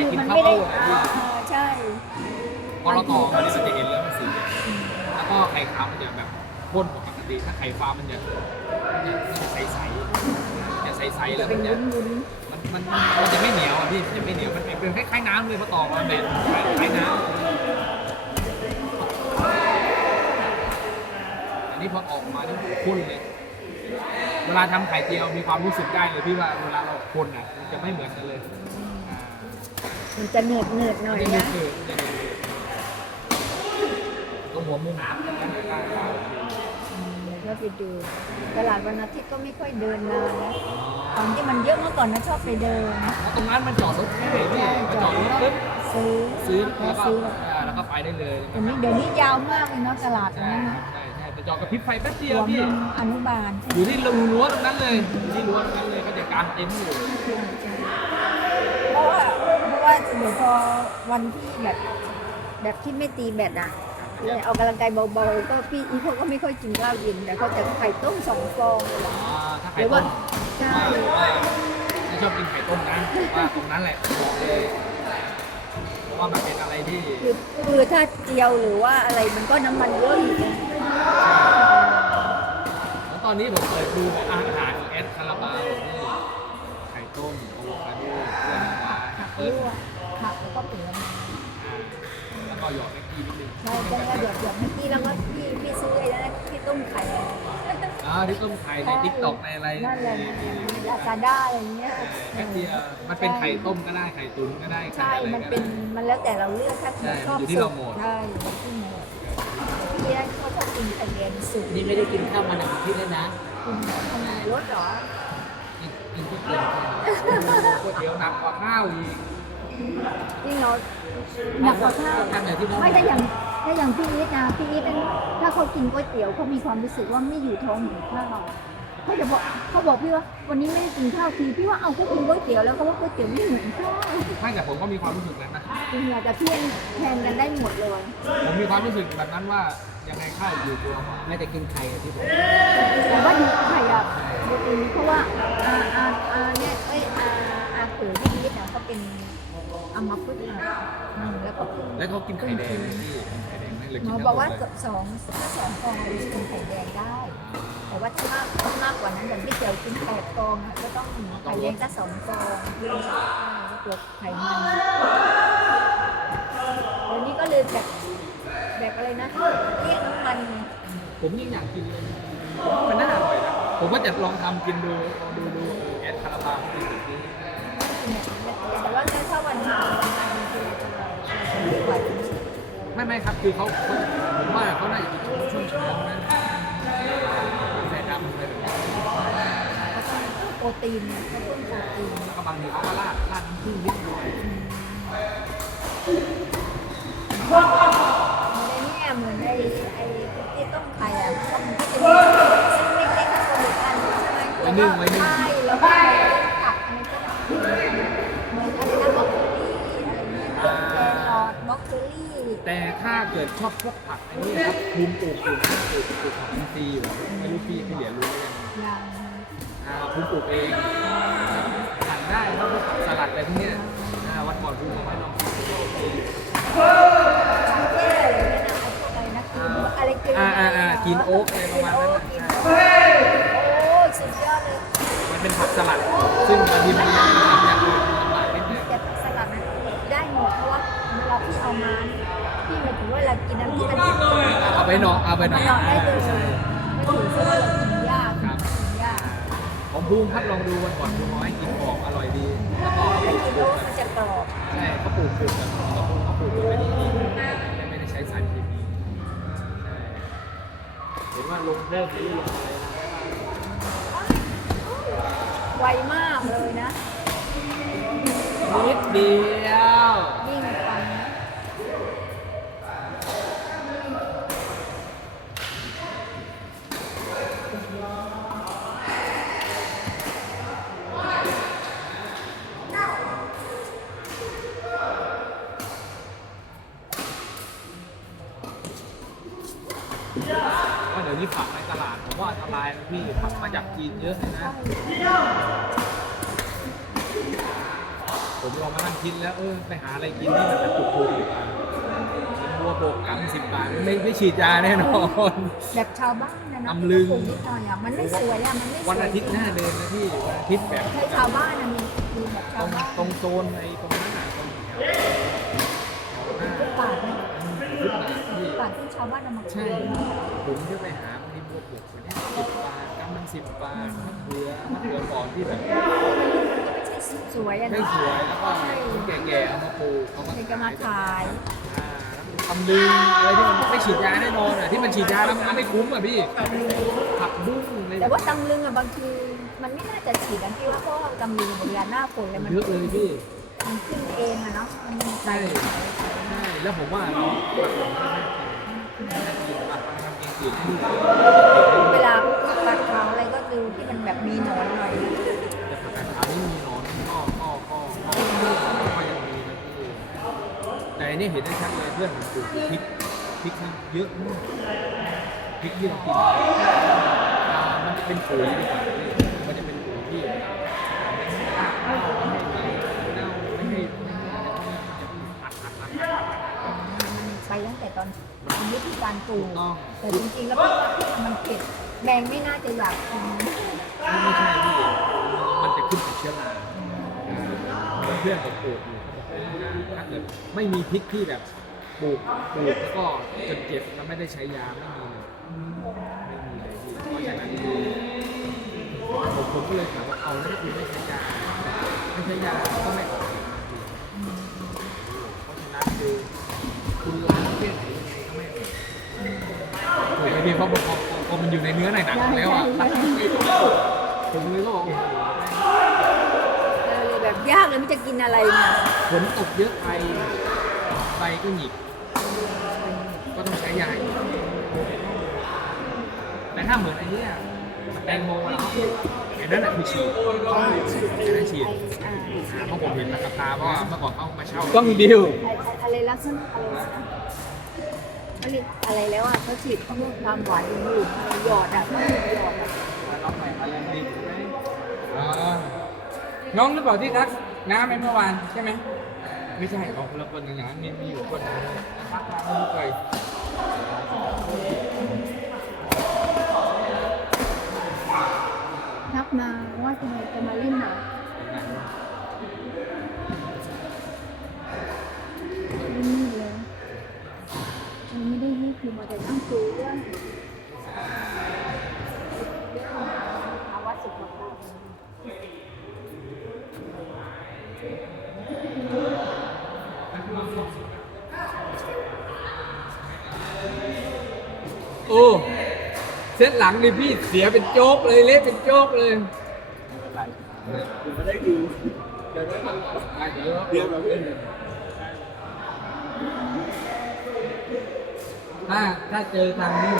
ก่กินมันข้าวไม่ได้โพดอะอ่าพี่ใช่พอเราต่อมันจะเห็นเลยมันสีแดงแล้วก็ไข่ขาวมันจะแบบข้นกว่าปกติถ้าไข่ฟ้ามันจะมันจะใสๆจะใสๆแล้วเป็มันนจะวุ้นมันมันมันจะไม่เหนียวอะพี่มันจะไม่เหนียวมันเป็นคล้ายๆน้ำเลยพอต่อมาแบบคล้ายๆน้ำอันนี้พอออกมานี่ข้นเลย เวลาทำไข่เจียวมีความรู้สึกได้เลยพี่ว่าเวลาเราคนอะมันจะไม่เหมือนกันเลยอ่าๆ มันจะเหนืดเหนืดๆหน่อยมันจะนะเดือดมันจะเดือดตรงหัวมุมครับได้ได้อืมแล้วไปดูตลาดวันอาทิตย์ก็ไม่ค่อยเดินนานนะตอนที่มันเยอะเมื่อก่อนนะชอบไปเดินแล้วตรงนั้นมันจอดรถง่ายพี่มันจอดรถปุ๊บซื้อซื้อแล้แล้ววก็ซื้ออ่าแล้วก็ไปได้เลยเดี๋ยวนี้เดี๋ยวนี้ยาวมากเลยเนาะตลาดตรงใช่นั้นครันะบใช่ใช่แต่จอดกับพริบไฟแป๊บเดีรยววมพี่อนุบาล อยู่ที่รั้วตรงนั้นเลยอยู่ที่รั้วตรงนั้นเลยก็จะกางเต็นท์อยู่ เพราะว่าเพราะ ว่าเดี๋ยวพอวันที่แบบ แบบที่ไม่ตีแบตอะเลยเอากำลังกายเบาๆก็พี่อีพวกก็ไม่ค่อยกินข้าวเย็นแต่เขาจะไข่ต้มสองฟองอ่าถ้าหไข่รือต้ว่ามใช่ว่าไม่ชอบกินไข่ต้มนะว่าตรงนั้นแหละเหมาะเลยเพราะว่ามันเป็นอะไรที่คือคือถ้าเจียวหรือว่าอะไรมันก็น้ำมันเยอะอีกนะแล้วตอนนี้ผมเปิดดูอาหารของแอดคาราบาวนี่ไข่ต้ม ลาผักเอิลร์ธวกผักแล้วก็ผลไม้แล้วก็หยอดแม็กกี้นิดนึงใช่ใช่แล้วเดี๋ยวเดี๋ยวเมื่อกี้แล้วก็พี่พี่ซื้อไอ้นั่นนะที่ต้มไข่อ่าที่ต้มไข่ในทิกตอกในอะไรนั่นแหละมีมีมีลาซาด้าอะไรเงี้ยแค่เดียวมันเป็นไข่ต้มก็ได้ไข่ตุ๋นก็ได้ไข่ใช่อะไรมันก็เป็นได้มันแล้วแต่เราเลือกถ้าใช่ชอบอยู่ที่สุเรากโหมดใช่อยู่ที่โหมดพี่นั่นเขาชอบกินไข่แดงสุกนี่ไม่ได้กินข้าวมาหนังอาทิตย์แล้วนะกินทำไมรสเหรอกินกินก๋วยเตี๋ยวก๋วยเตี๋ยวหนักกว่าข้าวอีก จริงเหรอหนักกว่าข้าวทางไหนที่น้องไม่ถ้าอย่างถ้าอย่างพี่อีทนะพี่อีทนั้นถ้าเขากินก๋วยเตี๋ยวเขามีความรู้สึกว่าไม่อยู่ท้องหิวข้าวเขาจะบอกเขาบอกพี่ว่าวันนี้ไม่ได้กินข้าวทีพี่ว่าเอาเขากินก๋วยเตี๋ยวแล้วเขาว่าก๋วยเตี๋ยวไม่เหมือนข้าวไม่แต่ผมก็มีความรู้สึกนั้นนะจริงๆแต่เพี้ยนแทนกันได้หมดเลยผมมีความรู้สึกแบบนั้นว่ายังไงข้าวอยู่ตัวกว่าไม่แต่กินไข่อะที่ผมแต่ว่าดีไข่อะดูดีเพราะว่าอาอาอาเนี่ยเอ้ยอาอาเขยพี่อีทเนี่ยเขาเป็น อามาพุทธมาอืมแล้วก็แล้วเขากินไข่แดงไหมพี่ไข่แดงไหมหรือหมกินอทั้งบอกหมว่าดเลยสองถ้าสองฟองจะกินไข่แดงได้ แต่ว่าถ้ามากถ้ามากกว่านั้นอย่างที่เจียวกินแปดฟองอะก็ต้องไข่แดงก็สองฟองใช่ตัวไขมันเดี๋ยวนี้ก็เลยแบบแบบอะไรนะเรียกน้ำมันไง ผมยิ่งอยากกินเลยผมว่ามันน่าอร่อยนะผมว่าจะลองทำกินดูลองดูดูแอดคาราบาวที่สุดนี้ เนี่ยแต่ว่าถ้าวันนี้วันนี้คือเราจะไม่ไหว ไม่ไม่ครับคือเขาผมว่าเขาน่าจะกินช่วงเช้านะแต่ดำเลยแบบนี้โปรตีนเขาเพิ่มโปรตีนแล้วก็บางทีเขาก็ราดราดน้ำผึ้งนิดหน่อยในเนี่ยเหมือนไอ้ไอ้ที่ต้มไข่อะต้องที่จะมีเส้นเล็กๆกับตัวกันใช่ไหมแล้วก็ใช่แแต่ถ้าเกิดชอบพวกผักอันนี้ครับภูมิปลูกอยู่นะปลูกปลูกผักอินทรีย์อยู่ไม่รู้พี่พี่เหลียรู้หรือยังอ่างอ่าภูมิปลูกเองสั่งได้ครับพวกผักสลัดอะไรพวกเนี้ยอ่าวันก่อนภูมิเอาไว้ลองกินดูโอเอะไรนะอะไรกินอ่าอ่าอ่ากินโอ๊กอะไรประมาณนั้นนะใช่โอ้สุดยอดเลยมันเป็นผักสลัด ซึ่งบางทีมันยังทำอย่างอื่นลากนิดนึงแต่สลัดนะได้หมดเพราะว่าเวลาพี่เอามา พี่หมายถึงว่าเรากินน้ำที่มันเป็นตัวเอาไปหนองเอาไปหนองนอนได้เลยไม่ถือว่าเรากินยากครับกินยากของภูมิครับลองดูวันก่อนภูมิเอาให้กินของอร่อยดีแล้วก็แต่ปลูกินกปลูรู้กมันจะกรอบใช่เขาปลูกปลูกแบบเขาปลูกเขาปลูกแบบไม่ได้ไม่ได้ใช้สารเคมีใช่เห็นว่าลงเริ่มที่ลงอะไรนะไวมากเลยนะนิดเดียว ยิ่งฟัง ว่าเดี๋ยวนี้ผักในตลาดผมว่าอันตรายนะพี่ผักมาจากจีนเยอะเลยนะ ผมลองมานั่งคิดแล้วเออไปหาอะไรกินที่มันแบบถูกๆดีกว่าบัวโบกกำสิบบาทไม่ไม่ฉีดยาแน่นอน แบบชาวบ้านนะนะตำลึง ปลูกนิดหน่อยอะมันไม่สวยอะมันไม่สวยวันอาทิตย์หน้าเดินนะพี่วันอาทิตย์แบบใช่ชาวบ้านนะมีมีแบบตรชาวงบ้านตรงโซนไอ้ตรงนั้นอะตรงแถวหน้าฟุตบาทนะ ฟุตบาทที่าที่ชาวบ้านเอามาใช่ ผมจะไปหาบางทีบัวบกวันนี้สิบบาทกำมันสิบบาทมะเขือมะเขือก่อนที่แบบไม่ใช่สวยอะไม่นะสวยแล้วก็คนแก่ๆเอามาปลูกเอามาใครจะมาขาย อ่าแล้วทำลึงอะไรที่มันไม่ฉีดยาแน่นอนอะที่มันฉีดยาแล้วมันไม่คุ้มอะพี่ผักบุ้งอะไรแต่ว่าตำลึงอะบางทีมันไม่น่าจะฉีดกันที่ว่าเพราะว่าตำลึงเวลาหน้าฝนเลยมันเยอะเลยพี่ มันขึ้นเองอะเนาะมันใช่ใช่ แล้วผมว่าเวลาตัดขาวอะไรก็ดูที่มันแบบมีหนอนหน่อยแต่ผักขาวนี่มีหนอนก็ก็ก็ก็ยังมีนะพี่แต่นี่เห็นได้ชัดเลยเพื่อนปลูกพริกพริกนี่เยอะมากพริกที่เรากินมันเป็นปุ๋ยดีกว่า มันวิธีการปลูถูกกต้องแต่จริงๆแล้วพี่ว่ามันเผ็ดแมงไม่น่าจะอยากกินไม่ใช่พี่มันจะขึ้นกับเชื้อราเหมือนเพื่อนผมปลูกอยู่เขาบอกว่าถ้าเกิดไม่มีพริกที่แบบปลูกปลูกแล้วก็จนเจ็บแล้วไม่ได้ใช้ยาไม่มีเลยไม่มีเลยพี่เพราะฉะนั้นคือผมผมก็เลยถามว่าเอาแล้วถ้าคุณไม่ใช้ยาไม่ใช้ยาก็ไม่ออกเลยนะพี่เพราะฉะนั้นคือคุณล้างเพื่อนไหนยังไงก็ไม่ออกถูกไหม พี่เพราะพอพอมันอยู่ในเนื้อในหนังแล้วอะผมเลยก็บอกโอ้โหเออแบบยากเลยมันจะกินอะไรเนี่ยฝนตกเยอะไปใบก็หงิกก็ต้องใช้ยาอีกแต่ถ้าเหมือนไอ้เนี้ยแตงโมอะเนาะไอ้นั่นแหะคือฉีดไอ้นั่นฉีดอ่าอ่าเพราะผมเห็นราคาเพราะว่าเมื่อก่อนเขามาเช่า ต้องดิว อะไรลักษณะอะไรนะ เขาเรียกอะไรแล้วอะเขาฉีดเขาเพิ่มความหวานอยู่หยอดอะเขาหยอดอะอ่าน้องหรือเปล่าที่ทักน้าไปเมื่อวานใช่ไหมไม่ใช่ของคนละคนอย่างนั้นมีมีอยู่คนนึง มันไม่ได้นี่คือมาแต่นั่งดูเรื่องเรื่องภาวะสุขภาพโอ้เซตหลังนี่พี่เสียเป็นโจ๊กเลยเละเป็นโจ๊กเลยผมไม่ได้ดูเดี๋ยวเดี๋ยวแบบเล่น ถ้าถ้าเจอทางนี้